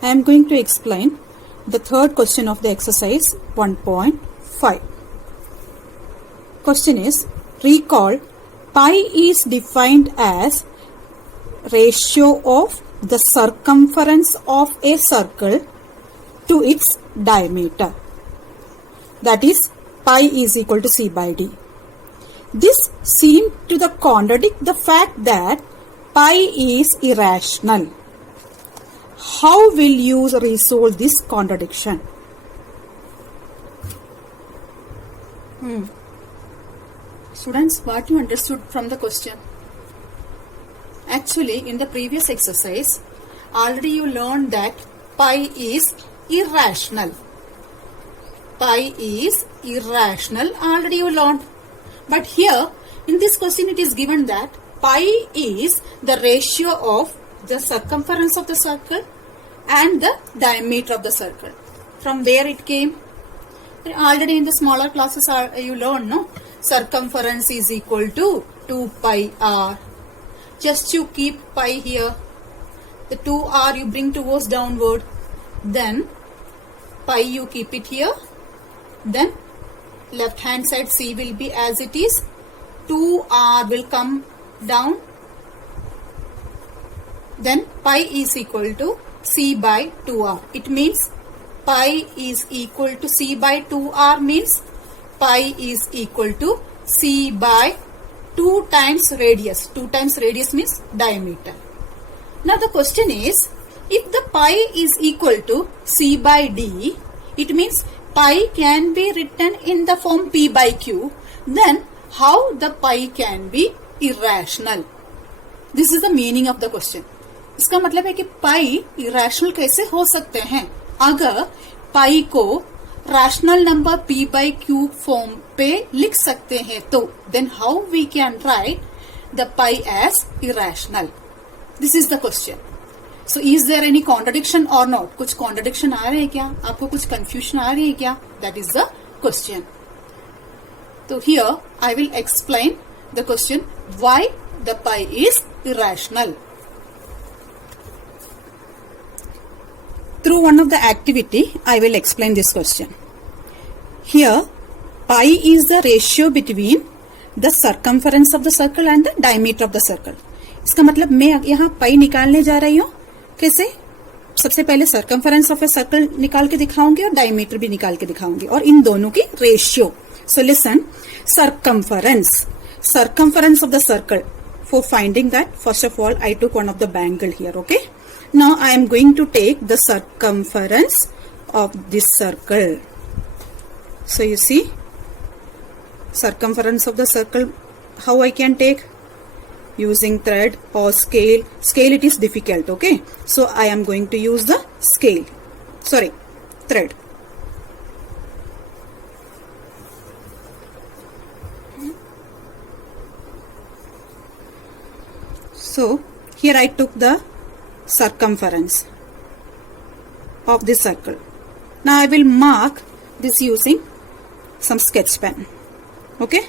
I am going to explain the third question of the exercise 1.5. Question is, recall pi is defined as ratio of the circumference of a circle to its diameter. That is, pi is equal to c by d. This seems to contradict the fact that pi is irrational. How will you resolve this contradiction? Students, what you understood from the question? Actually, in the previous exercise, already you learned that pi is irrational. Pi is irrational, already you learned. But here, in this question, it is given that pi is the ratio of the circumference of the circle and the diameter of the circle. From where it came? Already in the smaller classes you learned, no? Circumference is equal to 2 pi r. Just you keep pi here. The 2r you bring towards downward. Then pi you keep it here. Then left hand side c will be as it is. 2r will come down. Then pi is equal to c by 2r. It means pi is equal to c by 2r means pi is equal to c by 2 times radius. 2 times radius means diameter. Now the question is, if the pi is equal to c by d, it means pi can be written in the form p by q. Then how the pi can be irrational? This is the meaning of the question. इसका मतलब है कि पाई irrational कैसे हो सकते हैं? अगर पाई को rational number p by q form पे लिख सकते हैं तो then how we can write the pi as irrational? This is the question. So is there any contradiction or not? कुछ contradiction आ रहे हैं क्या? आपको कुछ confusion आ रही है क्या? That is the question. So here I will explain the question why the pi is irrational. Through one of the activity, I will explain this question. Here, pi is the ratio between the circumference of the circle and the diameter of the circle. इसका मतलब मैं यहाँ pi निकालने जा रही हूँ. कैसे? सबसे पहले circumference of a circle निकाल के दिखाऊंगी और diameter भी निकाल के दिखाऊंगी और इन दोनों की ratio. So listen, circumference of the circle. For finding that, first of all, I took one of the bangle here. Okay. Now I am going to take the circumference of this circle. So you see, circumference of the circle, how I can take? Using thread or scale. Scale it is difficult, okay? So I am going to use the scale. Sorry, thread. So here I took the circumference of this circle. Now I will mark this using some sketch pen. Okay.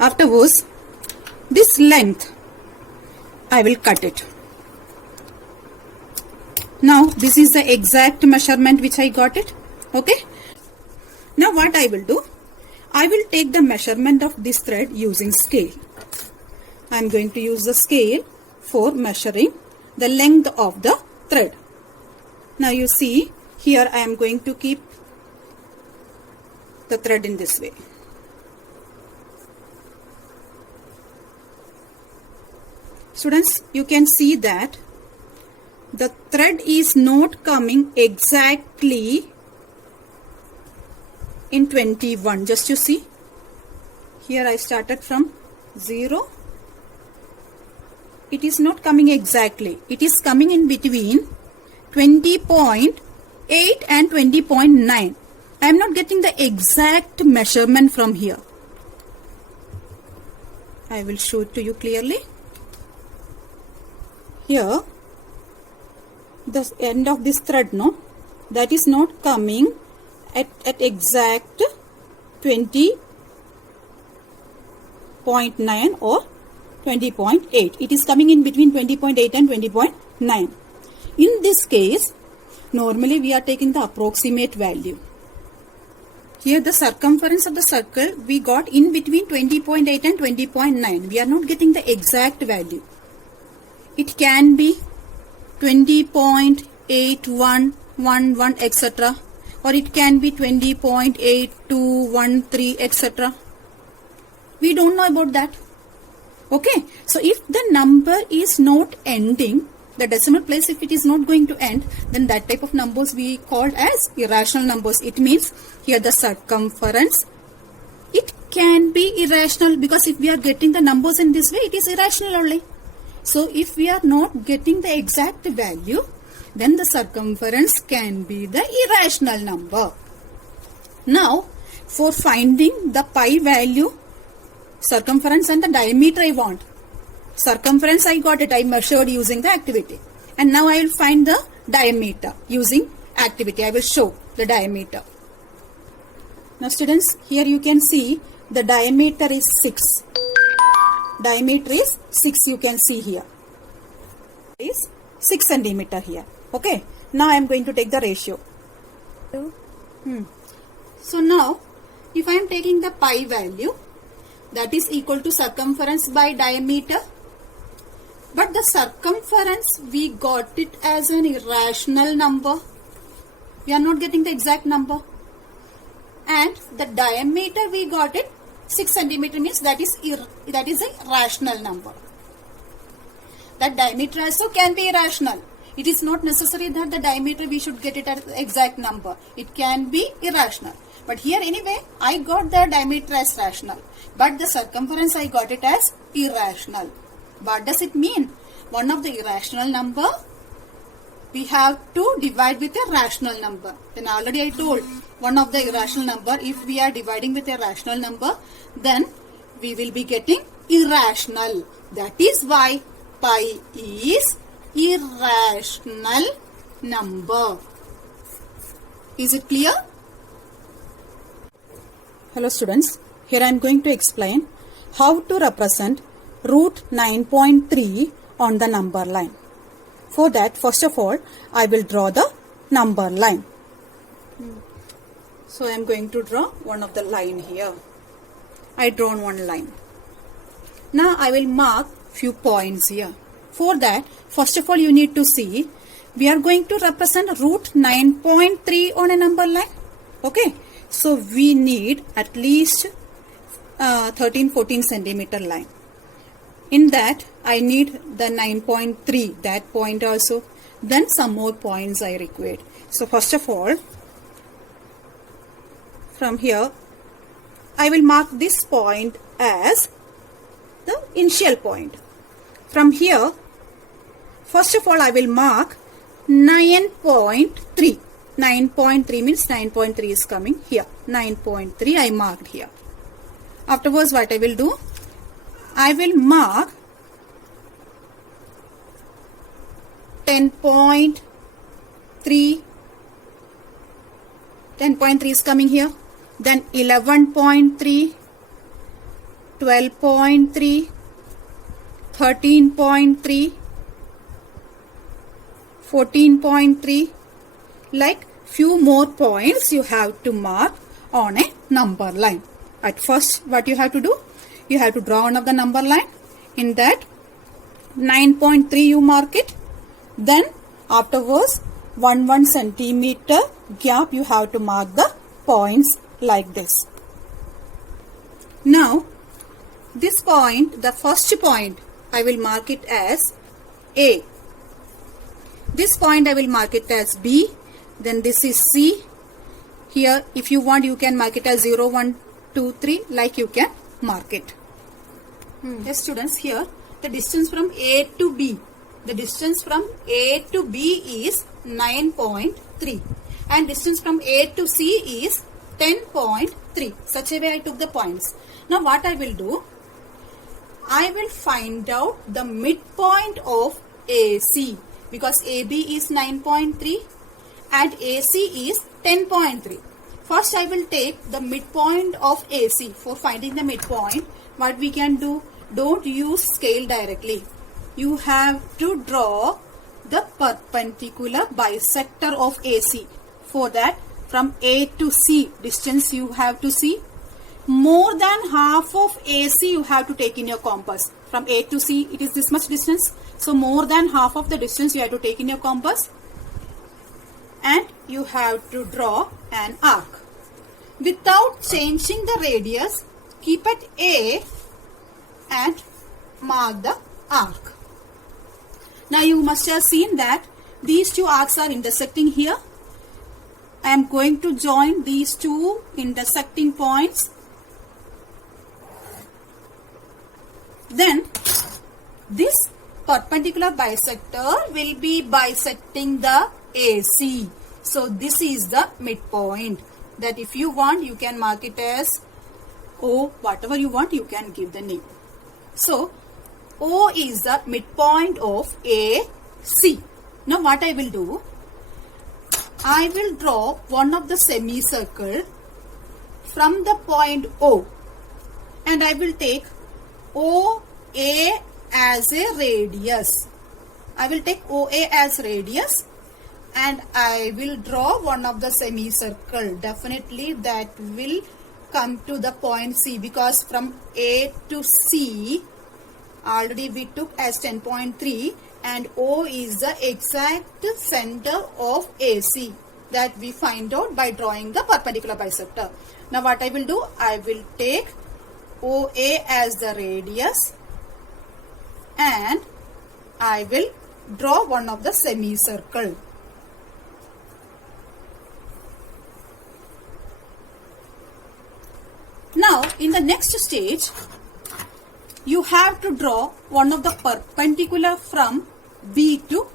Afterwards, this length I will cut it. Now this is the exact measurement which I got it. Okay. Now what I will do? I will take the measurement of this thread using scale. I am going to use the scale for measuring the length of the thread. Now you see, here I am going to keep the thread in this way. Students, you can see that the thread is not coming exactly in 21. Just you see, here I started from 0. It is not coming exactly. It is coming in between 20.8 and 20.9. I am not getting the exact measurement from here. I will show it to you clearly. Here, the end of this thread, no, that is not coming at exact 20.9 or 20.8. It is coming in between 20.8 and 20.9. In this case, Normally we are taking the approximate value. Here the circumference of the circle we got in between 20.8 and 20.9. We are not getting the exact value. It can be 20.8111 etc. or it can be 20.8213 etc. We don't know about that. Okay, so if the number is not ending, the decimal place, if it is not going to end, then that type of numbers we called as irrational numbers. It means here the circumference, it can be irrational, because if we are getting the numbers in this way, it is irrational only. So if we are not getting the exact value, then the circumference can be the irrational number. Now, for finding the pi value, circumference and the diameter I want. Circumference I got it, I measured using the activity. And now I will find the diameter using activity. I will show the diameter. Now students, here you can see the diameter is 6. Diameter is 6, you can see here. It is 6 centimeter here. Okay. Now I am going to take the ratio. So now, if I am taking the pi value, that is equal to circumference by diameter. But the circumference, we got it as an irrational number. We are not getting the exact number. And the diameter, we got it 6 centimeter, means that is a rational number. That diameter also can be irrational. It is not necessary that the diameter we should get it as the exact number. It can be irrational. But here anyway, I got the diameter as rational. But the circumference, I got it as irrational. What does it mean? One of the irrational number, we have to divide with a rational number. Then already I told, one of the irrational number, if we are dividing with a rational number, then we will be getting irrational. That is why pi is irrational number. Is it clear? Hello students, here I am going to explain how to represent root 9.3 on the number line. For that, first of all, I will draw the number line. So I am going to draw one of the line here. I drawn one line. Now I will mark few points here. For that, first of all, you need to see, we are going to represent root 9.3 on a number line. Okay. So we need at least 13-14 centimeter line. In that, I need the 9.3, that point also. Then some more points I required. So first of all, from here, I will mark this point as the initial point. From here, first of all, I will mark 9.3. 9.3 means 9.3 is coming here. 9.3 I marked here. Afterwards, what I will do? I will mark 10.3. 10.3 is coming here. Then 11.3, 12.3, 13.3, 14.3. Like few more points you have to mark on a number line. At first, what you have to do? You have to draw one of the number line. In that, 9.3 you mark it. Then afterwards, 1 centimeter gap you have to mark the points like this. Now, this point, the first point, I will mark it as A. This point I will mark it as B. Then this is C. Here, if you want, you can mark it as 0, 1, 2, 3, like you can mark it. Yes, students, here the distance from A to B. The distance from A to B is 9.3. And distance from A to C is 10.3. Such a way I took the points. Now what I will do? I will find out the midpoint of AC. Because AB is 9.3. And AC is 10.3. First I will take the midpoint of AC. For finding the midpoint, what we can do? Don't use scale directly. You have to draw the perpendicular bisector of AC. For that, from A to C distance you have to see. More than half of AC you have to take in your compass. From A to C it is this much distance. So more than half of the distance you have to take in your compass. And you have to draw an arc. Without changing the radius, keep at A and mark the arc. Now you must have seen that these two arcs are intersecting here. I am going to join these two intersecting points. Then this perpendicular bisector will be bisecting the AC. So this is the midpoint. That if you want, you can mark it as O, whatever you want, you can give the name. So O is the midpoint of AC. Now what I will do, I will draw one of the semicircle from the point O, and I will take OA as a radius. I will take OA as radius and I will draw one of the semicircle. Definitely that will come to the point C, because from A to C already we took as 10.3 and O is the exact center of AC. That we find out by drawing the perpendicular bisector. Now what I will do, I will take OA as the radius and I will draw one of the semicircle. Now in the next stage, you have to draw one of the perpendicular from B to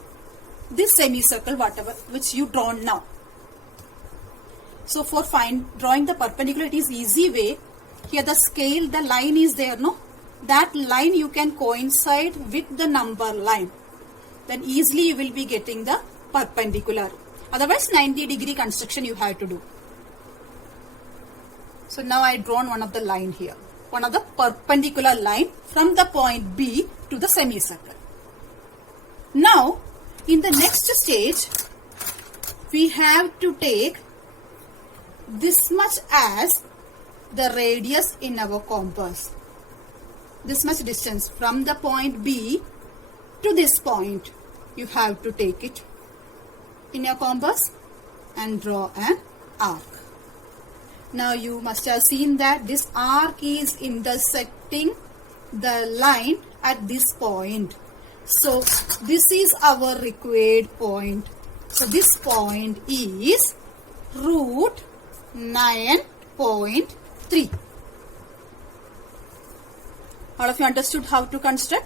this semicircle, whatever which you drawn now. So for drawing the perpendicular, it is easy way. Here the scale, the line is there, no? That line you can coincide with the number line. Then easily you will be getting the perpendicular. Otherwise 90-degree construction you have to do. So now I drawn one of the line here. One of the perpendicular line from the point B to the semicircle. Now in the next stage, we have to take this much as the radius in our compass. This much distance from the point B to this point. You have to take it in your compass and draw an arc. Now you must have seen that this arc is intersecting the line at this point. So this is our required point. So this point is root 9.3. All of you understood how to construct?